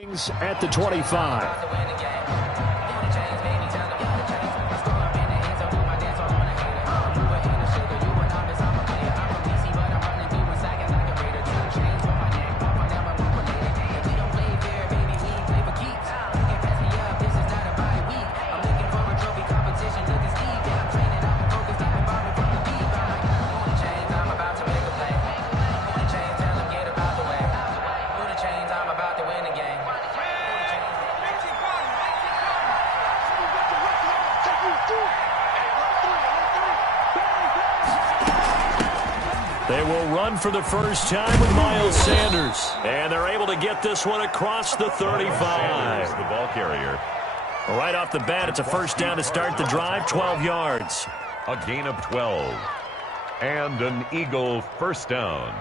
At the 25. They will run for the first time with Miles Sanders. And they're able to get this one across the 35. The ball carrier. Right off the bat, it's a first down to start the drive, 12 yards. A gain of 12. And an Eagle first down.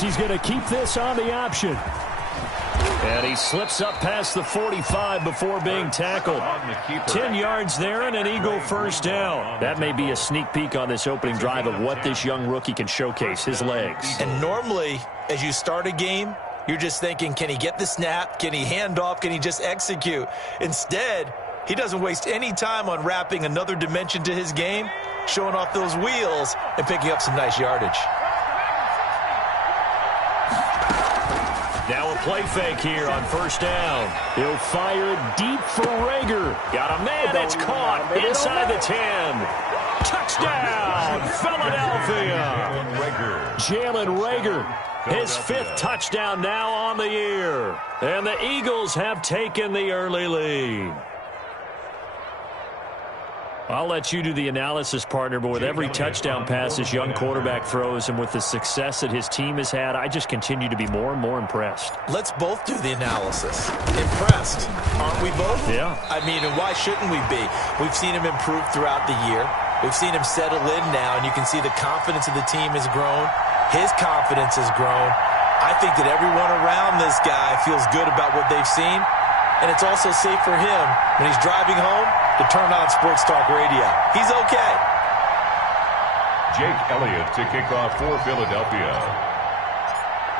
He's going to keep this on the option. And he slips up past the 45 before being tackled. 10 yards there and an Eagle first down. That may be a sneak peek on this opening drive of what this young rookie can showcase, his legs. And normally, as you start a game, you're just thinking, can he get the snap? Can he hand off? Can he just execute? Instead, he doesn't waste any time on wrapping another dimension to his game, showing off those wheels, and picking up some nice yardage. Now a play fake here on first down. He'll fire it deep for Rager. Got a man, it's caught inside the 10. Touchdown, Philadelphia. Jalen Rager, his 5th touchdown now on the year. And the Eagles have taken the early lead. I'll let you do the analysis, partner, but with every touchdown pass this young quarterback throws and with the success that his team has had, I just continue to be more and more impressed. Let's both do the analysis. Impressed, aren't we both? Yeah. I mean, and why shouldn't we be? We've seen him improve throughout the year. We've seen him settle in now, and you can see the confidence of the team has grown. His confidence has grown. I think that everyone around this guy feels good about what they've seen, and it's also safe for him when he's driving home to turn on Sports Talk Radio. He's okay. Jake Elliott to kick off for Philadelphia.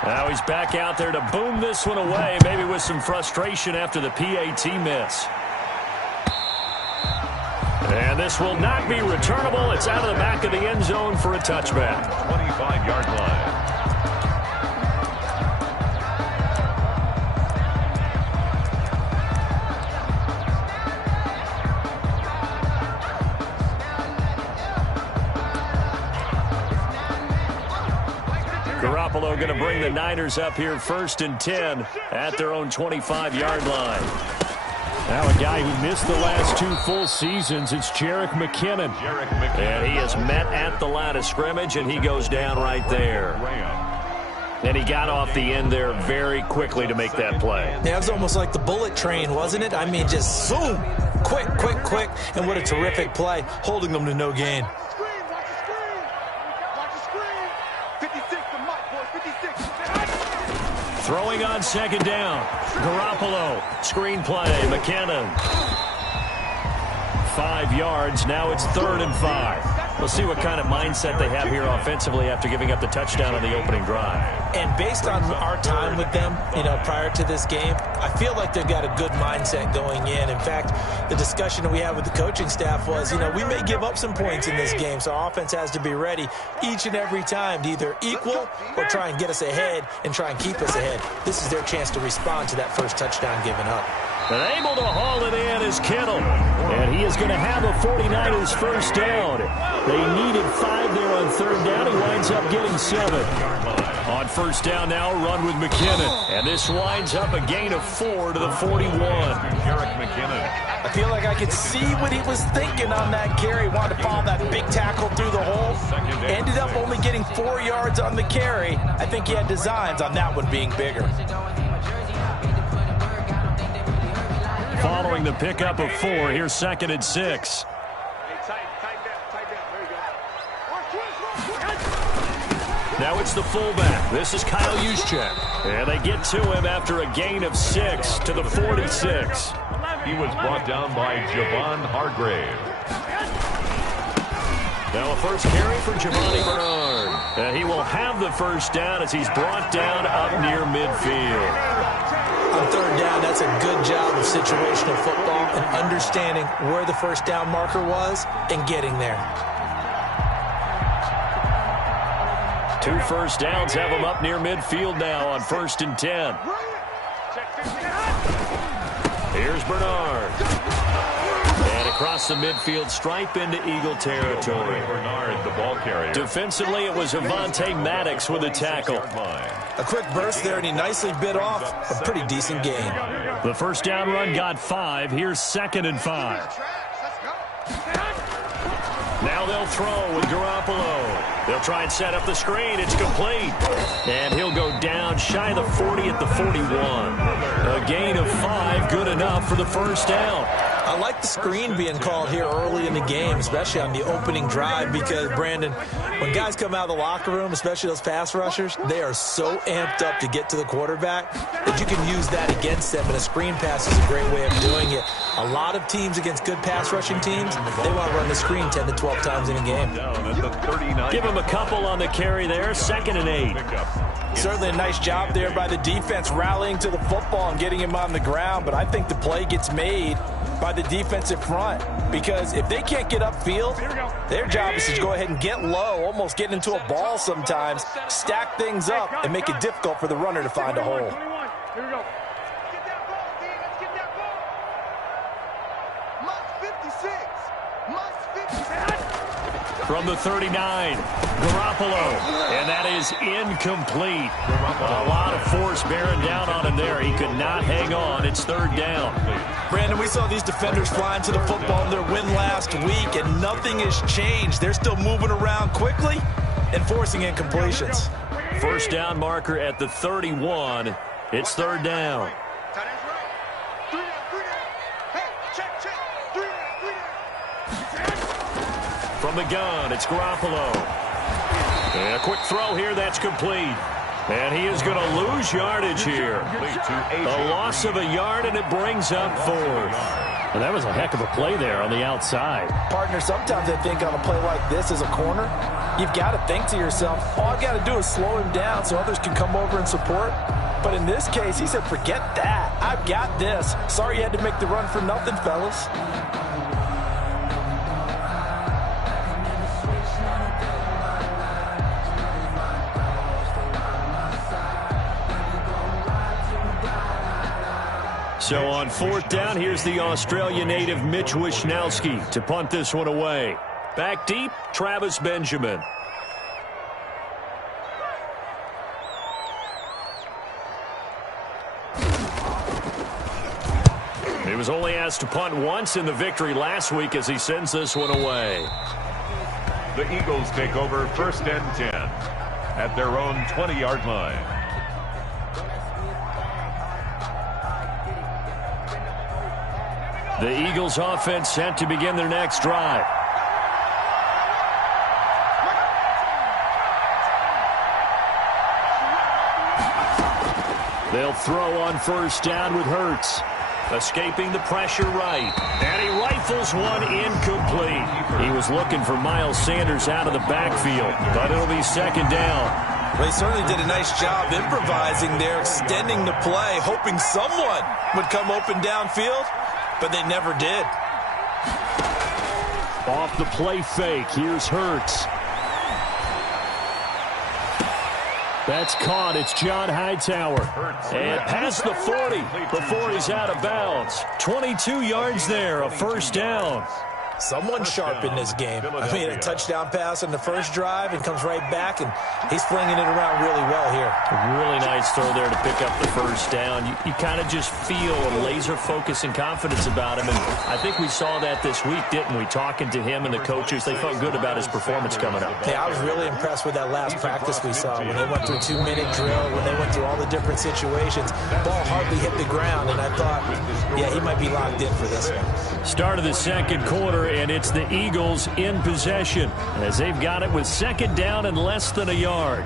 Now he's back out there to boom this one away, maybe with some frustration after the PAT miss. And this will not be returnable. It's out of the back of the end zone for a touchback. 25-yard line. Garoppolo going to bring the Niners up here 1st and 10 at their own 25-yard line. Now a guy who missed the last 2 full seasons, it's Jerick McKinnon. And he is met at the line of scrimmage, and he goes down right there. And he got off the end there very quickly to make that play. Yeah, it was almost like the bullet train, wasn't it? I mean, just zoom, quick, and what a terrific play, holding them to no gain. Throwing on 2nd down. Garoppolo. Screen play. McKinnon. 5 yards. Now it's 3rd and 5. We'll see what kind of mindset they have here offensively after giving up the touchdown on the opening drive. And based on our time with them, prior to this game, I feel like they've got a good mindset going in. In fact, the discussion that we had with the coaching staff was, we may give up some points in this game, so our offense has to be ready each and every time to either equal or try and get us ahead and try and keep us ahead. This is their chance to respond to that first touchdown given up. And able to haul it in is Kittle. And he is going to have a 49ers first down. They needed 5 there on 3rd down. He winds up getting 7. On 1st down now, run with McKinnon. And this winds up a gain of 4 to the 41. Jerick McKinnon. I feel like I could see what he was thinking on that carry. Wanted to follow that big tackle through the hole. Ended up only getting 4 yards on the carry. I think he had designs on that one being bigger. Following the pickup of 4, here's 2nd and 6. Now it's the fullback. This is Kyle Juszczyk. And they get to him after a gain of 6 to the 46. He was brought down by Javon Hargrave. Now a first carry for Giovanni Bernard. And he will have the first down as he's brought down up near midfield. On third down, that's a good job of situational football and understanding where the first down marker was and getting there. 2 first downs have him up near midfield now on 1st and 10. Here's Bernard. And across the midfield stripe into Eagle territory. Bernard, the ball carrier. Defensively, it was Avonte Maddox with a tackle. A quick burst there, and he nicely bit off a pretty decent gain. The first down run got 5. Here's 2nd and 5. Now they'll throw with Garoppolo. They'll try and set up the screen. It's complete. And he'll go down shy of the 40 at the 41. A gain of 5, good enough for the first down. I like the screen being called here early in the game, especially on the opening drive, because, Brandon, when guys come out of the locker room, especially those pass rushers, they are so amped up to get to the quarterback that you can use that against them, and a screen pass is a great way of doing it. A lot of teams against good pass rushing teams, they want to run the screen 10 to 12 times in a game. Give him a couple on the carry there, 2nd and 8. Certainly a nice job there by the defense rallying to the football and getting him on the ground, but I think the play gets made by the defensive front, because if they can't get upfield, their job is to go ahead and get low, almost get into a ball sometimes, stack things up, and make it difficult for the runner to find a hole. Here we go. From the 39, Garoppolo, and that is incomplete. A lot of force bearing down on him there. He could not hang on. It's 3rd down. Brandon, we saw these defenders flying to the football in their win last week, and nothing has changed. They're still moving around quickly and forcing incompletions. First down marker at the 31. It's 3rd down. From the gun, it's Garoppolo. And a quick throw here, that's complete. And he is going to lose yardage here. A loss of a yard, and it brings up 4th. And that was a heck of a play there on the outside. Partner, sometimes I think on a play like this as a corner, you've got to think to yourself, all I've got to do is slow him down so others can come over and support. But in this case, he said, forget that. I've got this. Sorry you had to make the run for nothing, fellas. So on 4th down, here's the Australia native Mitch Wishnowsky to punt this one away. Back deep, Travis Benjamin. He was only asked to punt once in the victory last week as he sends this one away. The Eagles take over 1st and 10 at their own 20-yard line. The Eagles offense set to begin their next drive. They'll throw on 1st down with Hurts. Escaping the pressure right. And he rifles one incomplete. He was looking for Miles Sanders out of the backfield, but it'll be 2nd down. They certainly did a nice job improvising there, extending the play, hoping someone would come open downfield, but they never did. Off the play fake, here's Hurts. That's caught. It's John Hightower. And past the 40 before he's out of bounds. 22 yards there, a 1st down. Someone sharp in this game. I mean, a touchdown pass on the first drive and comes right back, and he's flinging it around really well here. A really nice throw there to pick up the 1st down. You kind of just feel a laser focus and confidence about him, and I think we saw that this week, didn't we? Talking to him and the coaches, they felt good about his performance coming up. Yeah, I was really impressed with that last practice we saw when they went through 2-minute drill, when they went through all the different situations. Ball hardly hit the ground, and I thought, yeah, he might be locked in for this one. Start of the 2nd quarter. And it's the Eagles in possession as they've got it with second down and less than a yard.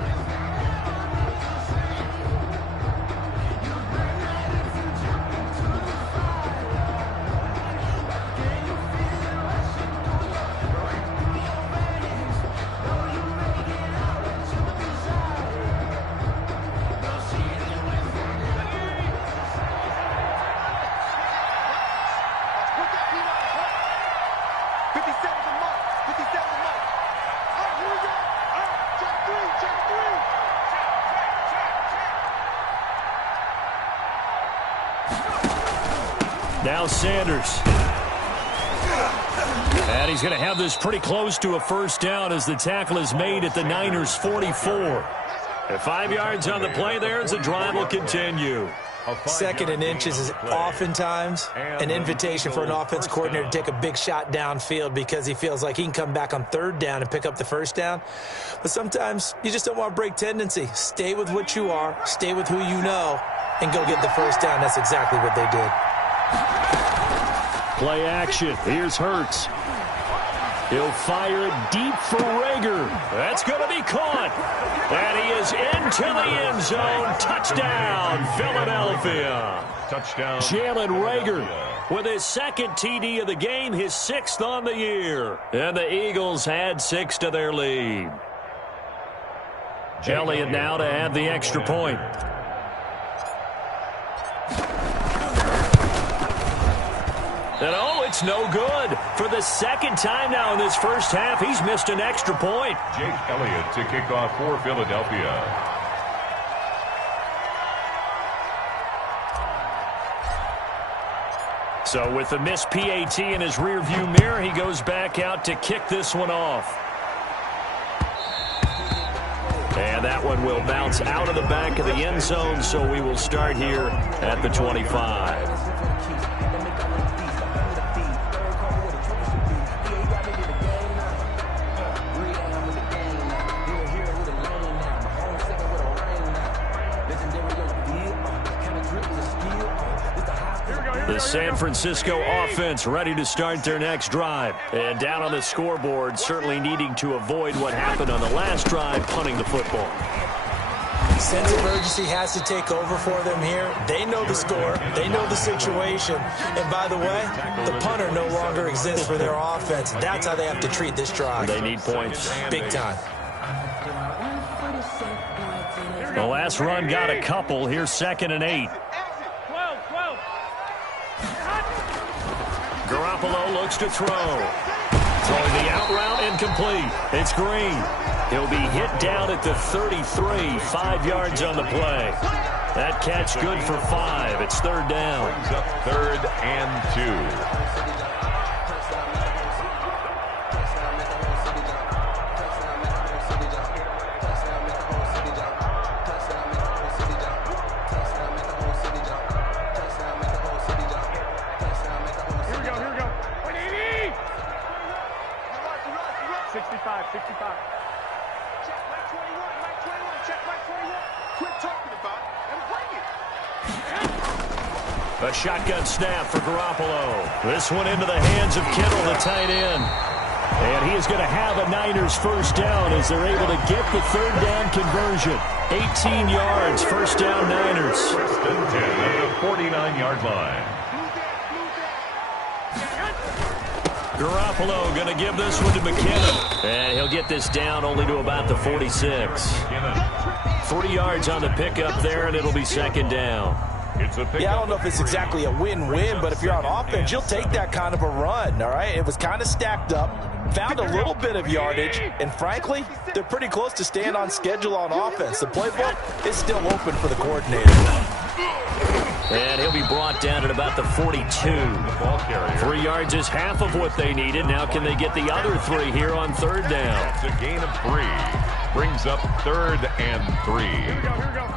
Now Sanders. And he's going to have this pretty close to a first down as the tackle is made at the Niners' 44. At 5 yards on the play there as the drive will continue. Second and inches is oftentimes an invitation for an offense coordinator to take a big shot downfield because he feels like he can come back on third down and pick up the first down. But sometimes you just don't want to break tendency. Stay with what you are, stay with who you know, and go get the first down. That's exactly what they did. Play action. Here's Hurts. He'll fire it deep for Rager. That's going to be caught. And he is into the end zone. Touchdown, Philadelphia. Touchdown. Jalen Rager with his second TD of the game, his 6th on the year. And the Eagles add 6 to their lead. Elliott now to add the extra point. And oh, it's no good. For the second time now in this first half, he's missed an extra point. Jake Elliott to kick off for Philadelphia. So with the missed PAT in his rearview mirror, he goes back out to kick this one off. And that one will bounce out of the back of the end zone, so we will start here at the 25. The San Francisco offense ready to start their next drive. And down on the scoreboard, certainly needing to avoid what happened on the last drive, punting the football. Sense of urgency has to take over for them here. They know the score. They know the situation. And by the way, the punter no longer exists for their offense. That's how they have to treat this drive. They need points. Big time. The last run got a couple. Here's 2nd and 8. Garoppolo looks to throw. Throwing the out route incomplete. It's Green. He'll be hit down at the 33, 5 yards on the play. That catch good for 5. It's 3rd down. Brings up 3rd and 2. A shotgun snap for Garoppolo. This one into the hands of Kittle, the tight end. And he is going to have a Niners first down as they're able to get the 3rd down conversion. 18 yards, first down Niners. 1st and 10 at the 49-yard line. Garoppolo going to give this one to McKinnon. And he'll get this down only to about the 46. 3 yards on the pickup there, and it'll be 2nd down. Yeah, I don't know if it's exactly a win-win, but if you're on offense, you'll take that kind of a run, all right? It was kind of stacked up, found a little bit of yardage, and frankly, they're pretty close to staying on schedule on offense. The playbook is still open for the coordinator. And he'll be brought down at about the 42. 3 yards is half of what they needed. Now can they get the other 3 here on 3rd down? It's a gain of 3. Brings up 3rd and 3. Here we go.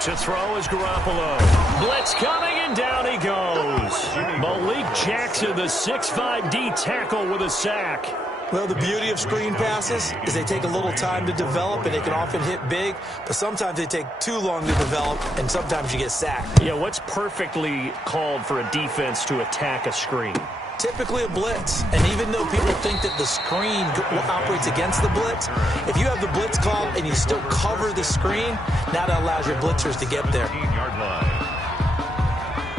To throw is Garoppolo. Blitz coming, and down he goes. Malik Jackson, the 6'5" D tackle with a sack. Well, the beauty of screen passes is they take a little time to develop, and they can often hit big, but sometimes they take too long to develop, and sometimes you get sacked. Yeah, what's perfectly called for a defense to attack a screen? Typically a blitz, and even though people think that the screen operates against the blitz, if you have the blitz called and you still cover the screen, now that allows your blitzers to get there.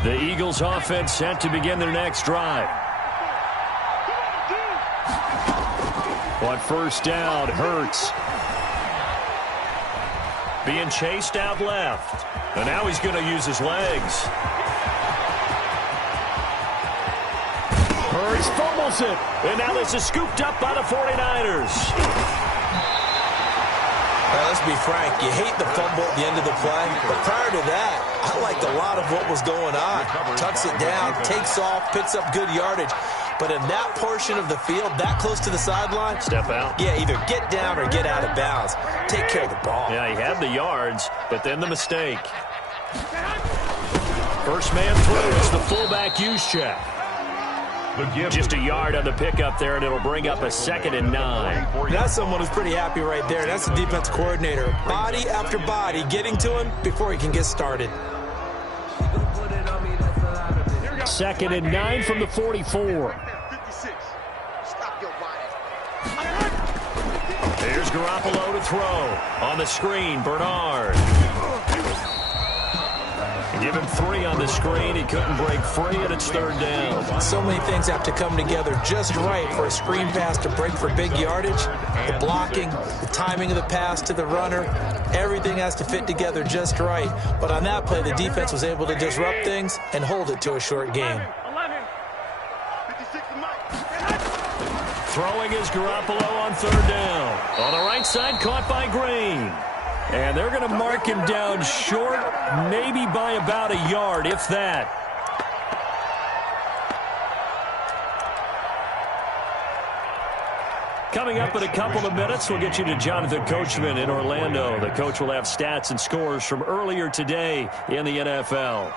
The Eagles offense set to begin their next drive. On first down, Hurts. Being chased out left. And now he's going to use his legs. Hurts fumbles it. And now this is scooped up by the 49ers. Let's be frank. You hate the fumble at the end of the play. But prior to that, I liked a lot of what was going on. Tucks it down, takes off, picks up good yardage. But in that portion of the field, that close to the sideline, step out. Yeah, either get down or get out of bounds. Take care of the ball. Yeah, he had the yards, but then the mistake. First man through is the fullback use check. Just a yard on the pickup there, and it'll bring up a 2nd and 9. That's someone who's pretty happy right there. That's the defense coordinator. Body after body getting to him before he can get started. 2nd and 9 from the 44. Here's Garoppolo to throw. On the screen, Bernard. Give him 3 on the screen. He couldn't break free, and it's 3rd down. So many things have to come together just right for a screen pass to break for big yardage. The blocking, the timing of the pass to the runner, everything has to fit together just right. But on that play, the defense was able to disrupt things and hold it to a short game. Throwing is Garoppolo on 3rd down. On the right side, caught by Green. And they're going to mark him down short, maybe by about a yard, if that. Coming up in a couple of minutes, we'll get you to Jonathan Coachman in Orlando. The coach will have stats and scores from earlier today in the NFL.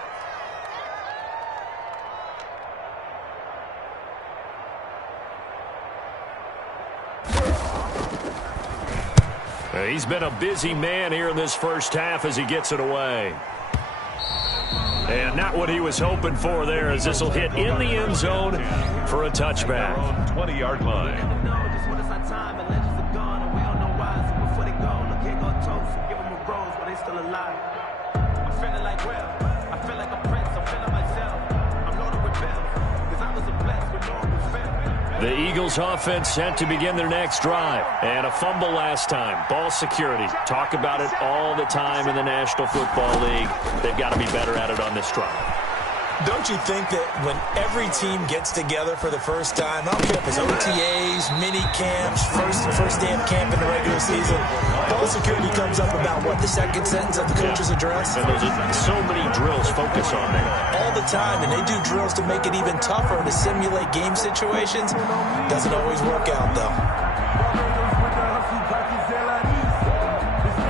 He's been a busy man here in this first half as he gets it away. And not what he was hoping for there, as this will hit in the end zone for a touchback. 20-yard line. The Eagles offense set to begin their next drive. And a fumble last time. Ball security. Talk about it all the time in the National Football League. They've got to be better at it on this drive. Don't you think that when every team gets together for the first time, I don't care if it's OTAs, mini camps, first day of camp in the regular season, ball security comes up about, what, the second sentence of the coach's address? And there's so many drills focus on that. All the time, and they do drills to make it even tougher to simulate game situations. Doesn't always work out, though.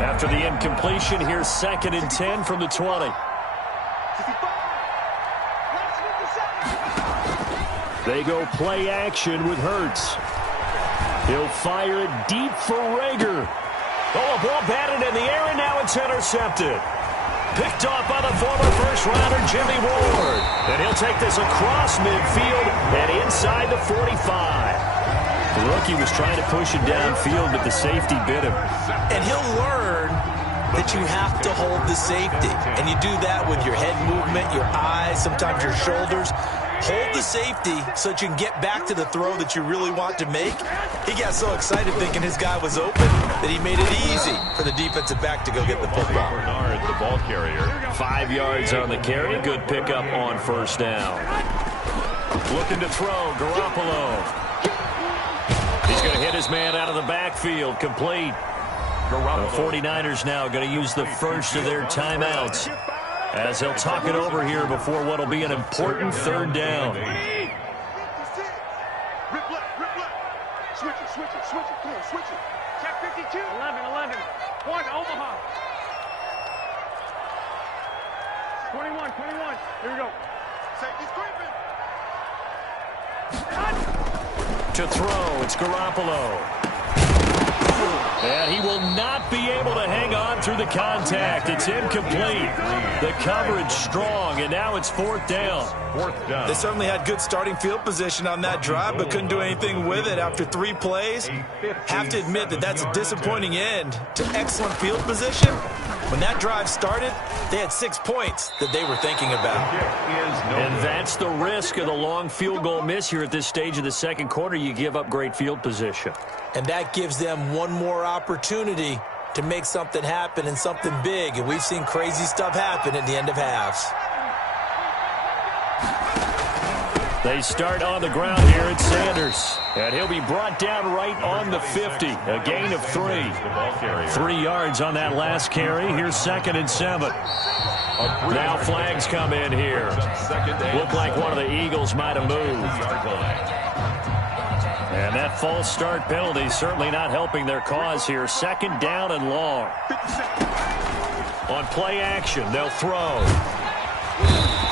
After the incompletion, here's 2nd and 10 from the 20. They go play action with Hurts. He'll fire it deep for Rager. Oh, a ball batted in the air, and now it's intercepted. Picked off by the former first-rounder Jimmy Ward. And he'll take this across midfield and inside the 45. The rookie was trying to push it downfield, but the safety bit him. And he'll learn that you have to hold the safety. And you do that with your head movement, your eyes, sometimes your shoulders. Hold the safety so that you can get back to the throw that you really want to make. He got so excited thinking his guy was open that he made it easy for the defensive back to go get the football. Bernard, the ball carrier. 5 yards on the carry. Good pickup on first down. Looking to throw, Garoppolo. He's going to hit his man out of the backfield. Complete. The 49ers now going to use the first of their timeouts, as he'll talk it over here before what will be an important 3rd down. Switch it. Come on, switch it. Check 52. 11. One, Omaha. 21. Here we go. Safety's creeping. To throw, it's Garoppolo. And he will not be able to hang on through the contact. It's incomplete. The coverage strong, and now it's fourth down. They certainly had good starting field position on that drive, but couldn't do anything with it after 3 plays. Have to admit that that's a disappointing end to excellent field position. When that drive started, they had 6 points that they were thinking about. And that's the risk of the long field goal miss here at this stage of the second quarter. You give up great field position. And that gives them one more opportunity to make something happen and something big. And we've seen crazy stuff happen at the end of halves. They start on the ground here at Sanders. And he'll be brought down right on the 50. A gain of 3. 3 yards on that last carry. Here's 2nd and 7. Now flags come in here. Looked like one of the Eagles might have moved. And that false start penalty certainly not helping their cause here. 2nd down and long. On play action, they'll throw.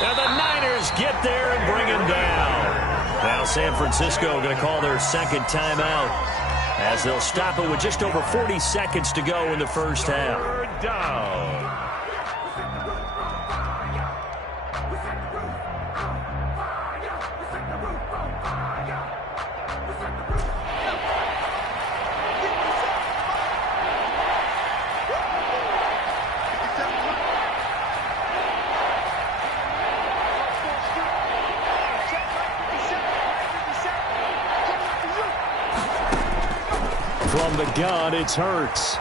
And the Niners get there and bring him down. Now San Francisco going to call their 2nd timeout as they'll stop it with just over 40 seconds to go in the first half. Third down. From the gun, it's Hurts.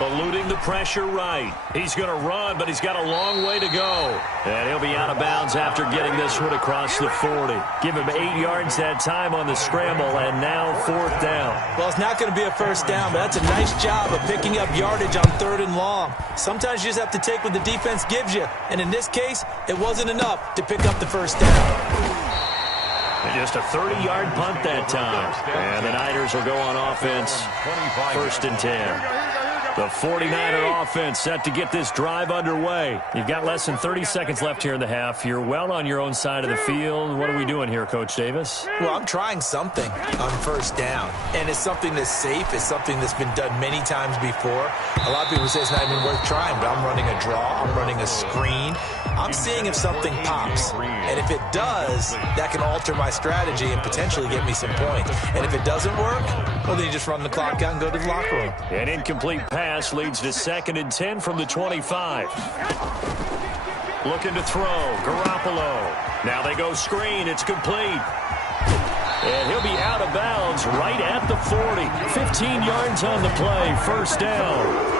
Eluding the pressure right. He's going to run, but he's got a long way to go. And he'll be out of bounds after getting this one across the 40. Give him 8 yards that time on the scramble, and now 4th down. Well, it's not going to be a first down, but that's a nice job of picking up yardage on 3rd and long. Sometimes you just have to take what the defense gives you. And in this case, it wasn't enough to pick up the first down. And just a 30-yard punt that time. And the Niners will go on offense. 1st and 10. The 49er offense set to get this drive underway. You've got less than 30 seconds left here in the half. You're well on your own side of the field. What are we doing here, Coach Davis? Well, I'm trying something on first down. And it's something that's safe. It's something that's been done many times before. A lot of people say it's not even worth trying, but I'm running a draw. I'm running a screen. I'm seeing if something pops. And if it does, that can alter my strategy and potentially get me some points. And if it doesn't work, well, then you just run the clock out and go to the locker room. An incomplete pass leads to 2nd and 10 from the 25. Looking to throw. Garoppolo. Now they go screen. It's complete. And he'll be out of bounds right at the 40. 15 yards on the play. First down.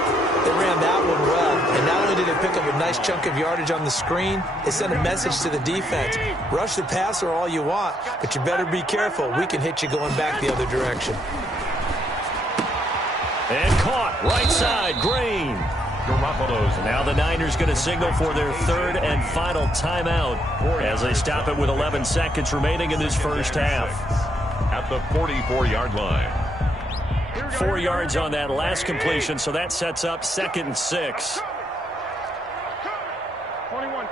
They ran that one well, and not only did they pick up a nice chunk of yardage on the screen, they sent a message to the defense. Rush the passer all you want, but you better be careful. We can hit you going back the other direction. And caught right side, Green. Now the Niners going to signal for their 3rd and final timeout as they stop it with 11 seconds remaining in this first half. At the 44-yard line. 4 yards on that last completion, so that sets up 2nd and 6. 21.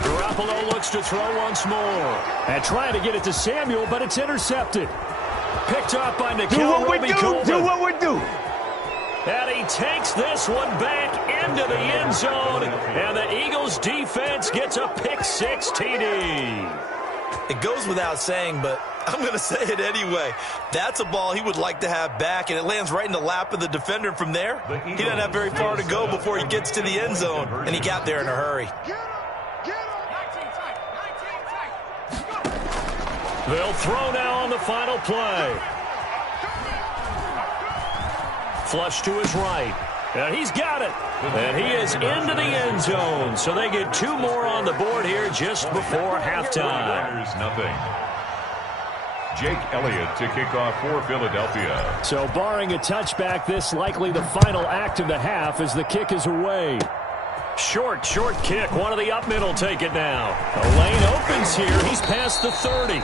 Garoppolo looks to throw once more. And trying to get it to Samuel, but it's intercepted. Picked up by Nikhil. Do what we do. And he takes this one back into the end zone. And the Eagles defense gets a pick-6 TD. It goes without saying, but I'm going to say it anyway. That's a ball he would like to have back, and it lands right in the lap of the defender from there. He doesn't have very far to go before he gets to the end zone, and he got there in a hurry. They'll throw now on the final play. Flush to his right. And he's got it. And he is into the end zone. So they get 2 more on the board here just before halftime. Nothing. Jake Elliott to kick off for Philadelphia. So barring a touchback, this likely the final act of the half as the kick is away. Short kick. One of the up men will take it now. A lane opens here. He's past the 30.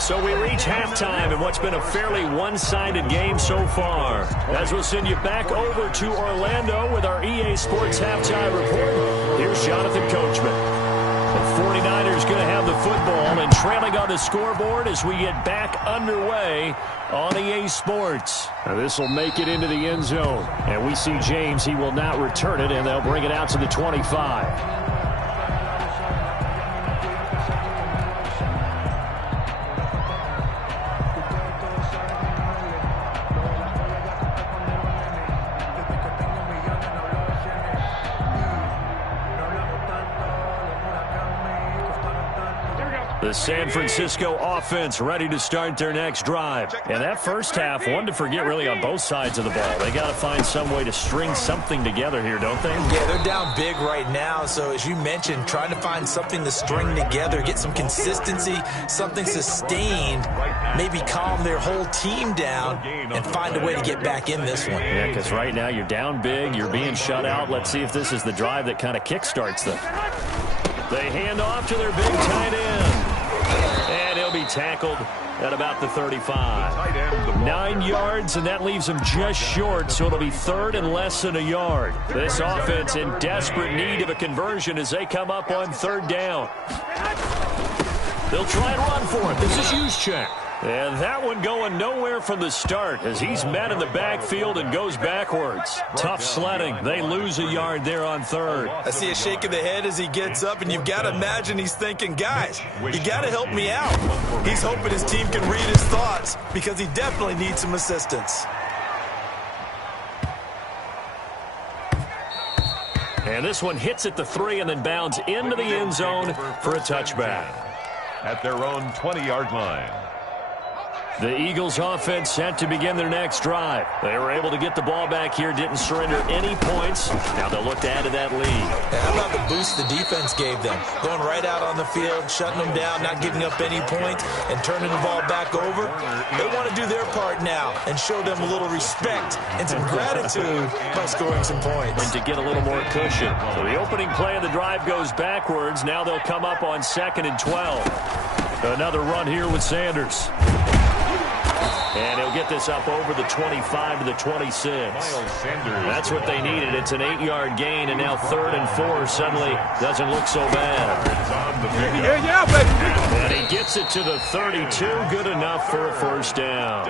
So we reach halftime in what's been a fairly one-sided game so far. As we'll send you back over to Orlando with our EA Sports Halftime Report, here's Jonathan Coachman. The 49ers going to have the the football and trailing on the scoreboard as we get back underway on EA Sports. Now this will make it into the end zone. And we see James. He will not return it, and they'll bring it out to the 25. The San Francisco offense ready to start their next drive. And that first half, one to forget really on both sides of the ball. They got to find some way to string something together here, don't they? Yeah, they're down big right now. So as you mentioned, trying to find something to string together, get some consistency, something sustained, maybe calm their whole team down and find a way to get back in this one. Yeah, because right now you're down big, you're being shut out. Let's see if this is the drive that kind of kickstarts them. They hand off to their big tight end. And he'll be tackled at about the 35. 9 yards, and that leaves him just short, so it'll be third and less than a yard. This offense in desperate need of a conversion as they come up on third down. They'll try and run for it. This is Juszczyk. And that one going nowhere from the start as he's met in the backfield and goes backwards. Tough sledding. They lose a yard there on third. I see a shake of the head as he gets up, and you've got to imagine he's thinking, guys, you got to help me out. He's hoping his team can read his thoughts because he definitely needs some assistance. And this one hits at the 3 and then bounds into the end zone for a touchback. At their own 20-yard line. The Eagles offense set to begin their next drive. They were able to get the ball back here, didn't surrender any points. Now they'll look to add to that lead. How about the boost the defense gave them? Going right out on the field, shutting them down, not giving up any points, and turning the ball back over. They want to do their part now and show them a little respect and some gratitude by scoring some points. And to get a little more cushion. So the opening play of the drive goes backwards. Now they'll come up on 2nd and 12. Another run here with Sanders. And he'll get this up over the 25 to the 26. That's what they needed. It's an 8-yard gain, and now 3rd and 4 suddenly doesn't look so bad. And he gets it to the 32. Good enough for a first down.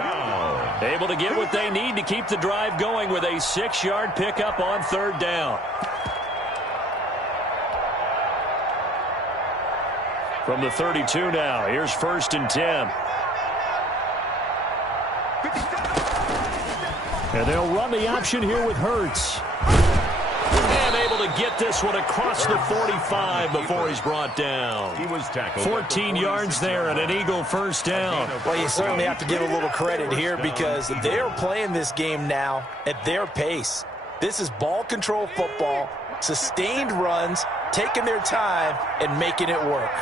Able to get what they need to keep the drive going with a 6-yard pickup on 3rd down. From the 32 now, here's 1st and 10. And they'll run the option here with Hurts. And able to get this one across the 45 before he's brought down. He was tackled. 14 yards there and an Eagle first down. Well, you certainly have to give a little credit here because they're playing this game now at their pace. This is ball control football, sustained runs, taking their time and making it work.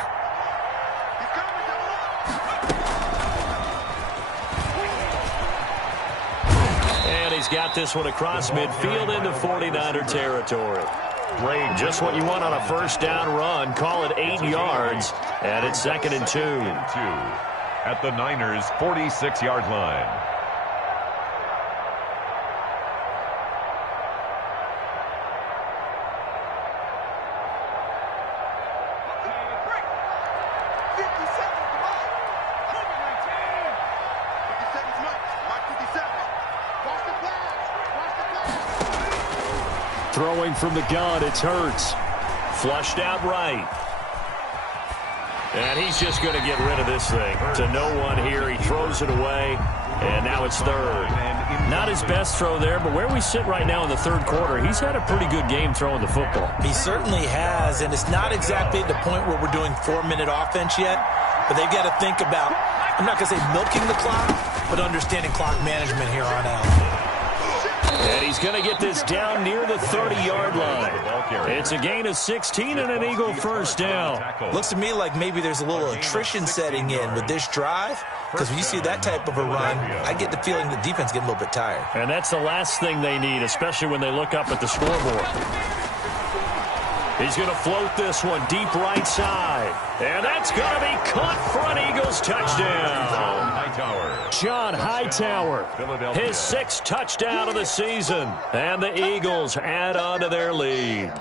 He's got this one across midfield into 49er territory. Great, just what you want on a first down run. Call it 8 yards, and it's 2nd and 2. At the Niners' 46-yard line. Throwing from the gun, it's Hurts. Flushed out right. And he's just going to get rid of this thing to no one here. He throws it away, and now it's 3rd. Not his best throw there, but where we sit right now in the 3rd quarter, he's had a pretty good game throwing the football. He certainly has, and it's not exactly at the point where we're doing 4-minute offense yet, but they've got to think about, I'm not going to say milking the clock, but understanding clock management here on out. And he's going to get this down near the 30-yard line. It's a gain of 16 and an Eagle first down. Looks to me like maybe there's a little attrition setting in with this drive, because when you see that type of a run, I get the feeling the defense getting a little bit tired. And that's the last thing they need, especially when they look up at the scoreboard. He's going to float this one deep right side. And that's going to be caught for an Eagles touchdown. John Hightower, his 6th touchdown of the season. And the Eagles add on to their lead.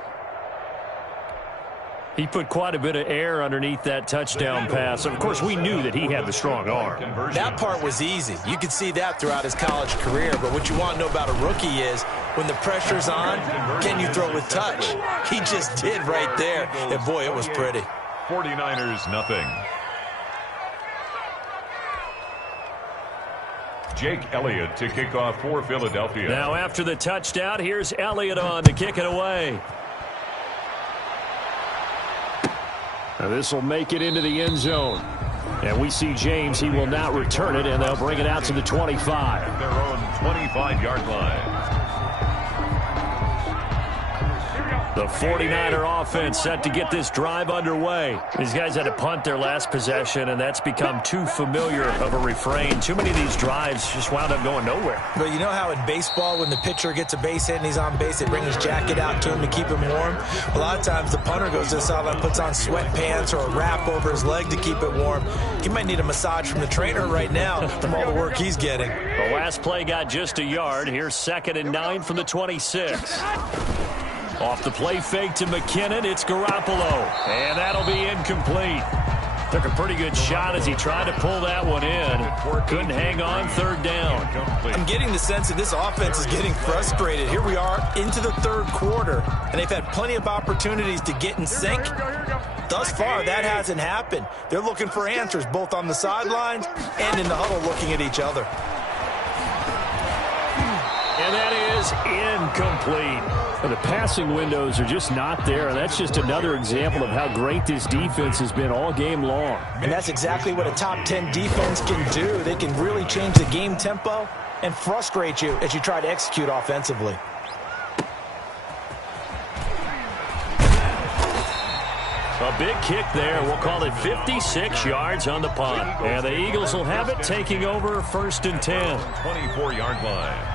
He put quite a bit of air underneath that touchdown pass. Of course, we knew that he had the strong arm. That part was easy. You could see that throughout his college career. But what you want to know about a rookie is when the pressure's on, can you throw with touch? He just did right there. And, boy, it was pretty. 49ers, nothing. Jake Elliott to kick off for Philadelphia. Now after the touchdown, here's Elliott on to kick it away. Now this will make it into the end zone. And we see James. He will not return it, and they'll bring it out to the 25. At their own 25-yard line. The 49er offense set to get this drive underway. These guys had to punt their last possession, and that's become too familiar of a refrain. Too many of these drives just wound up going nowhere. But you know how in baseball, when the pitcher gets a base hit and he's on base, they bring his jacket out to him to keep him warm? A lot of times the punter goes to the sideline, puts on sweatpants or a wrap over his leg to keep it warm. He might need a massage from the trainer right now from all the work he's getting. The last play got just a yard. Here's 2nd and 9 from the 26. Off the play fake to McKinnon, it's Garoppolo, and that'll be incomplete. Took a pretty good shot as he tried to pull that one in. Couldn't hang on, 3rd down. I'm getting the sense that this offense is getting frustrated. Here we are into the 3rd quarter, and they've had plenty of opportunities to get in sync. Thus far, that hasn't happened. They're looking for answers both on the sidelines and in the huddle looking at each other. And that is incomplete. The passing windows are just not there, and that's just another example of how great this defense has been all game long. And that's exactly what a top 10 defense can do. They can really change the game tempo and frustrate you as you try to execute offensively. A big kick there. We'll call it 56 yards on the punt. And the Eagles will have it, taking over 1st and 10. 24-yard line.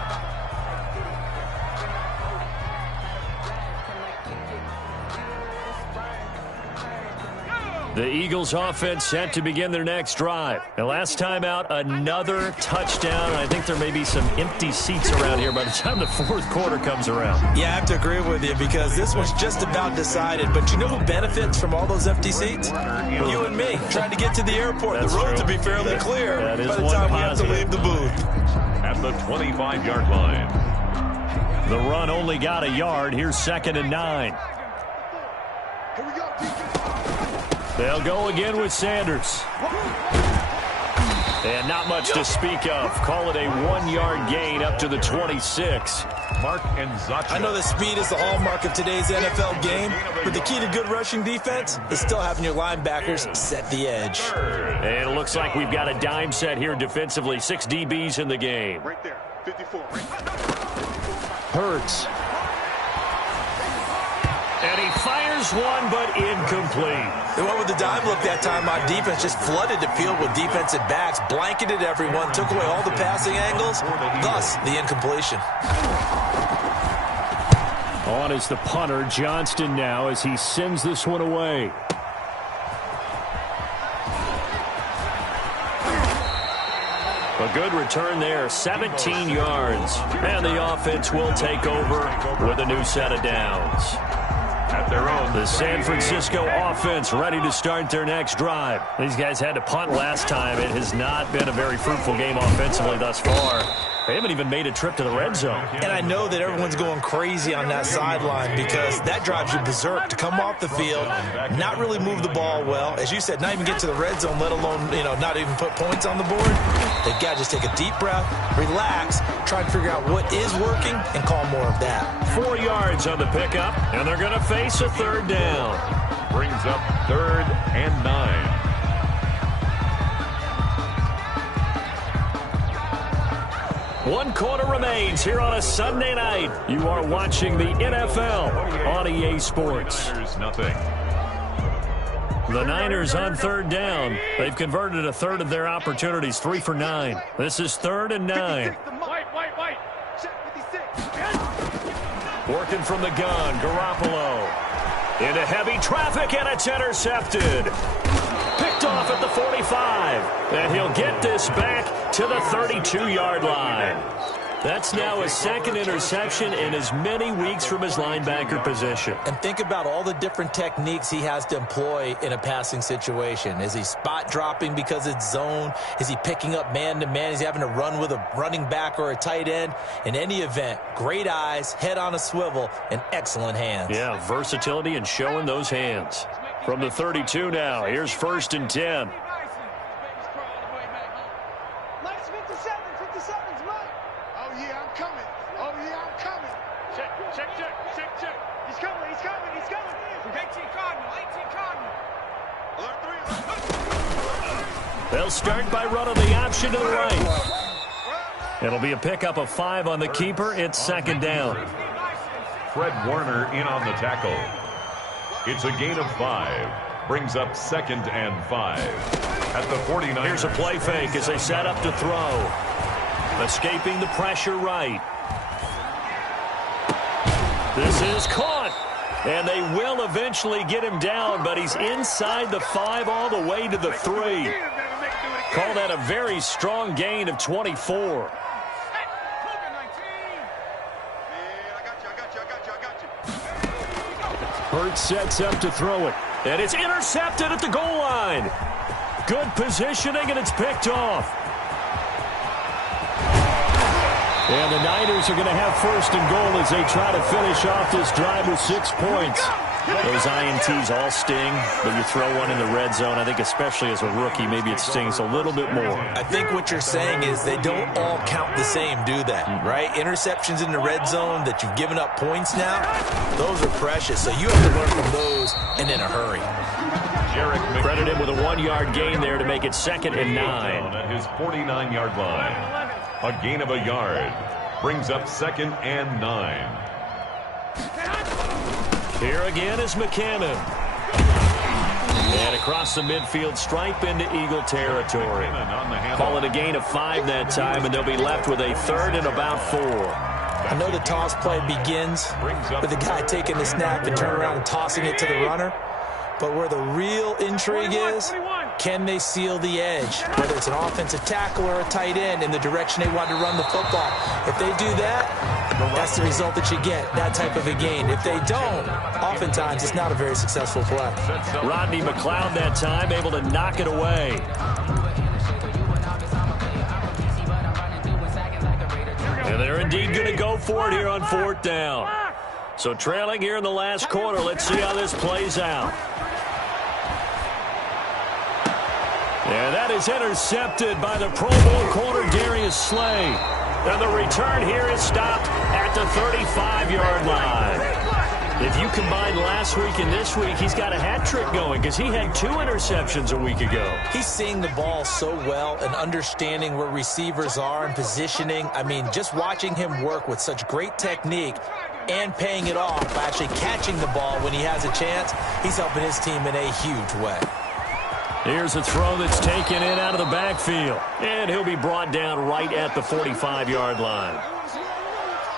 The Eagles offense set to begin their next drive. And last time out, another touchdown. I think there may be some empty seats around here by the time the 4th quarter comes around. Yeah, I have to agree with you because this one's just about decided. But you know who benefits from all those empty seats? You and me, trying to get to the airport. That's the road true. to be fairly clear That is by the one time positive. we have to leave the booth. At the 25-yard line. The run only got a yard. Here's 2nd and 9. Here we go. They'll go again with Sanders. And not much to speak of. Call it a 1-yard gain up to the 26. Mark Nzatcha. I know that speed is the hallmark of today's NFL game, but the key to good rushing defense is still having your linebackers set the edge. And it looks like we've got a dime set here defensively. 6 DBs in the game. Right there. 54. Hurts. And he fires one, but incomplete. They went with the dime look that time on defense, just flooded the field with defensive backs, blanketed everyone, took away all the passing angles, thus the incompletion. On is the punter, Johnston now, as he sends this one away. A good return there, 17 yards. And the offense will take over with a new set of downs. At their own. The San Francisco offense ready to start their next drive. These guys had to punt last time. It has not been a very fruitful game offensively thus far. They haven't even made a trip to the red zone. And I know that everyone's going crazy on that sideline because that drives you berserk to come off the field, not really move the ball well. As you said, not even get to the red zone, let alone, not even put points on the board. They've got to just take a deep breath, relax, try and figure out what is working, and call more of that. 4 yards on the pickup, and they're going to face a 3rd down. Brings up 3rd and 9. One quarter remains here on a Sunday night. You are watching the NFL on EA Sports. Niners, nothing. The Niners on 3rd down. They've converted a third of their opportunities, 3 for 9. This is 3rd and 9. White. Check 56. Working from the gun, Garoppolo. Into heavy traffic, and it's intercepted. Picked off at the 45. And he'll get this back to the 32-yard line. That's now his second interception in as many weeks from his linebacker position. And think about all the different techniques he has to employ in a passing situation. Is he spot dropping because it's zone? Is he picking up man-to-man? Is he having to run with a running back or a tight end? In any event, great eyes, head on a swivel, and excellent hands. Yeah, versatility and showing those hands. From the 32 now, here's 1st and 10. They'll start by running the option to the right. It'll be a pickup of 5 on the keeper. It's 2nd down. Fred Warner in on the tackle. It's a gain of 5. Brings up 2nd and 5. At the 49. Here's a play fake as they set up to throw. Escaping the pressure right. This is caught. And they will eventually get him down, but he's inside the 5 all the way to the 3. Call that a very strong gain of 24. Hurts sets up to throw it. And it's intercepted at the goal line. Good positioning, and it's picked off. And the Niners are going to have 1st and goal as they try to finish off this drive with 6 points. Those INTs all sting, but you throw one in the red zone, I think especially as a rookie, maybe it stings a little bit more. I think what you're saying is they don't all count the same, do they? Right? Interceptions in the red zone that you've given up points now, those are precious. So you have to learn from those and in a hurry. Credit him with a 1-yard gain there to make it 2nd and 9. At his 49-yard line. A gain of a yard. Brings up 2nd and 9. Here again is McKinnon. And across the midfield stripe into Eagle territory. Call it a gain of 5 that time, and they'll be left with a 3rd and about 4. I know the toss play begins with the guy taking the snap and turning around and tossing it to the runner. But where the real intrigue is, can they seal the edge? Whether it's an offensive tackle or a tight end in the direction they want to run the football. If they do that, that's the result that you get, that type of a gain. If they don't, oftentimes it's not a very successful play. Rodney McLeod that time able to knock it away. And they're indeed going to go for it here on 4th down. So trailing here in the last quarter, let's see how this plays out. And that is intercepted by the Pro Bowl corner Darius Slay. And the return here is stopped at the 35-yard line. If you combine last week and this week, he's got a hat trick going because he had 2 interceptions a week ago. He's seeing the ball so well and understanding where receivers are and positioning. I mean, just watching him work with such great technique and paying it off by actually catching the ball when he has a chance, he's helping his team in a huge way. Here's a throw that's taken in out of the backfield. And he'll be brought down right at the 45-yard line.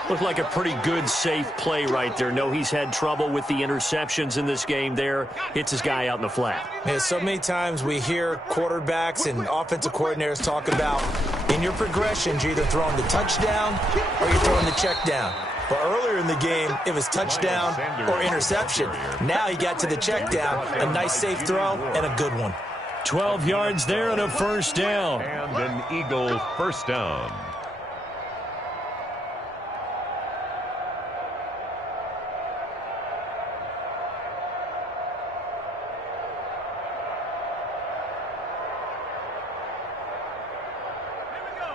Looked like a pretty good, safe play right there. No, he's had trouble with the interceptions in this game there. Hits his guy out in the flat. Yeah, so many times we hear quarterbacks and offensive coordinators talk about in your progressions, you're either throwing the touchdown or you're throwing the check down. But earlier in the game, it was touchdown or interception. Now he got to the check down, a nice safe throw, and a good one. 12 yards there and a 1st down. And an Eagle 1st down.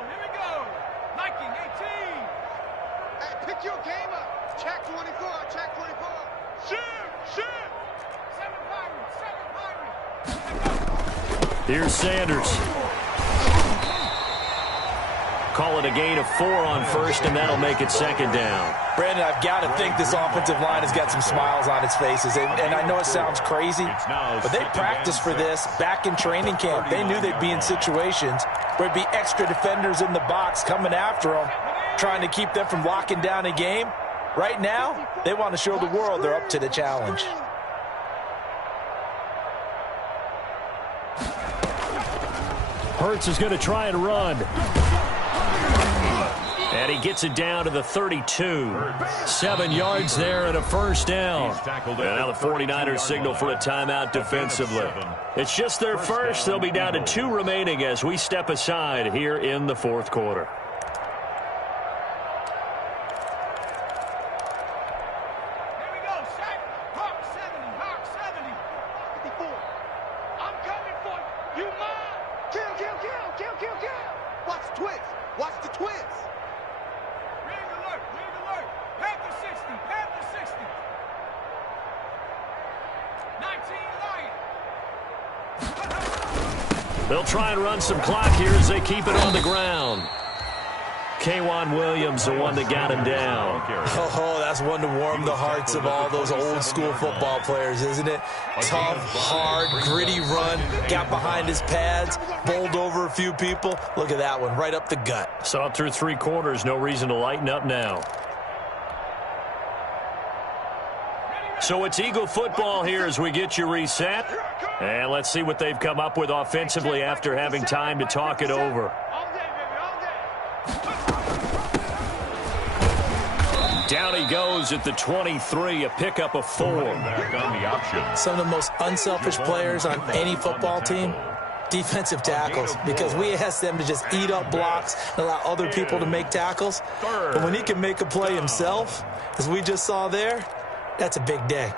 Here we go. Nike 18. Hey, pick your game up. Check 24. Check 24. Shoot. Seven Pirates. Here's Sanders. Call it a gain of 4 on 1st, and that'll make it 2nd down. Brandon, I've got to think this offensive line has got some smiles on its faces. And I know it sounds crazy, but they practiced for this back in training camp. They knew they'd be in situations where it'd be extra defenders in the box coming after them, trying to keep them from locking down a game. Right now, they want to show the world they're up to the challenge. Hurts is going to try and run. And he gets it down to the 32. 7 yards there and a first down. And now the 49ers signal for a timeout defensively. It's just their first. They'll be down to 2 remaining as we step aside here in the fourth quarter. They'll try and run some clock here as they keep it on the ground. K'Wan Williams, the one that got him down. Oh, that's one to warm the hearts of all those old-school football players, isn't it? Tough, hard, gritty run, got behind his pads, bowled over a few people. Look at that one, right up the gut. So up through 3 quarters, no reason to lighten up now. So it's Eagle football here as we get you reset. And let's see what they've come up with offensively after having time to talk it over. Down he goes at the 23, a pickup of 4. Some of the most unselfish players on any football team, defensive tackles, because we ask them to just eat up blocks and allow other people to make tackles. But when he can make a play himself, as we just saw there, that's a big day.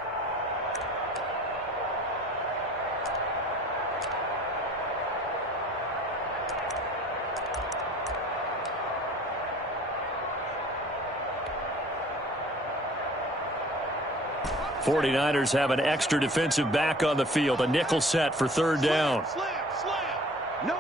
'49ers have an extra defensive back on the field, a nickel set for 3rd down. Slam. No.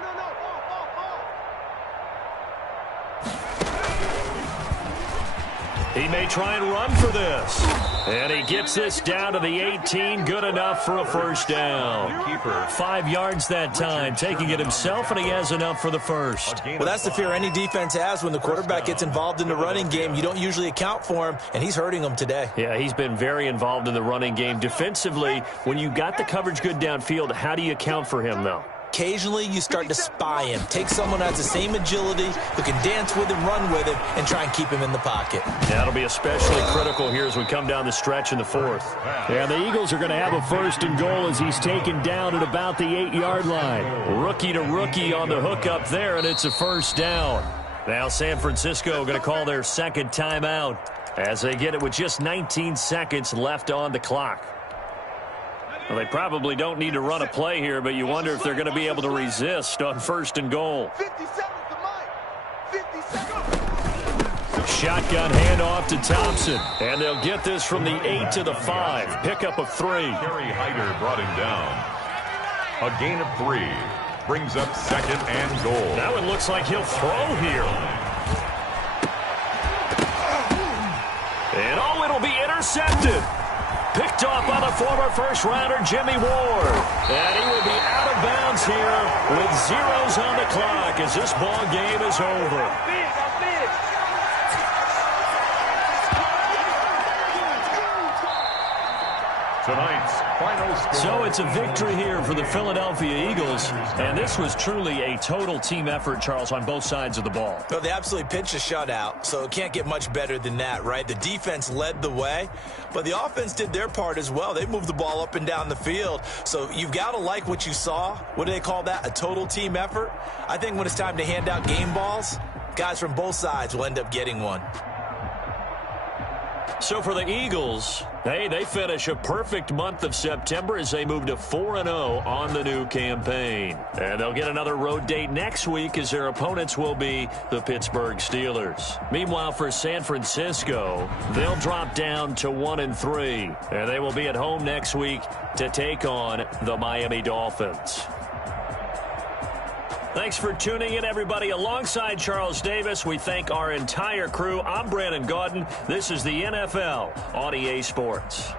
He may try and run for this. And he gets this down to the 18. Good enough for a first down. 5 yards that time, taking it himself, and he has enough for the first. Well, that's the fear any defense has when the quarterback gets involved in the running game. You don't usually account for him, and he's hurting them today. Yeah, he's been very involved in the running game. Defensively, when you got the coverage good downfield, how do you account for him, though? Occasionally, you start to spy him. Take someone who has the same agility, who can dance with him, run with him, and try and keep him in the pocket. That'll be especially critical here as we come down the stretch in the 4th. Yeah, the Eagles are going to have a 1st and goal as he's taken down at about the 8-yard line. Rookie to rookie on the hook up there, and it's a first down. Now San Francisco going to call their 2nd timeout as they get it with just 19 seconds left on the clock. Well, they probably don't need to run a play here, but you wonder if they're going to be able to resist on 1st and goal. 50 seconds to Mike. 50 seconds. Shotgun handoff to Thompson. And they'll get this from the 8 to the 5. Pickup of 3. Kerry Hyder brought him down. A gain of 3. Brings up 2nd and goal. That one looks like he'll throw here. And it'll be intercepted. Picked off by the former first-rounder Jimmy Ward. And he will be out of bounds here with zeros on the clock as this ball game is over. Tonight's final score. So it's a victory here for the Philadelphia Eagles. And this was truly a total team effort, Charles, on both sides of the ball. Well, they absolutely pitched a shutout, so it can't get much better than that, right? The defense led the way, but the offense did their part as well. They moved the ball up and down the field. So you've got to like what you saw. What do they call that? A total team effort? I think when it's time to hand out game balls, guys from both sides will end up getting one. So for the Eagles, they finish a perfect month of September as they move to 4-0 on the new campaign. And they'll get another road date next week as their opponents will be the Pittsburgh Steelers. Meanwhile, for San Francisco, they'll drop down to 1-3. And they will be at home next week to take on the Miami Dolphins. Thanks for tuning in, everybody. Alongside Charles Davis, we thank our entire crew. I'm Brandon Gaudin. This is the NFL on EA Sports.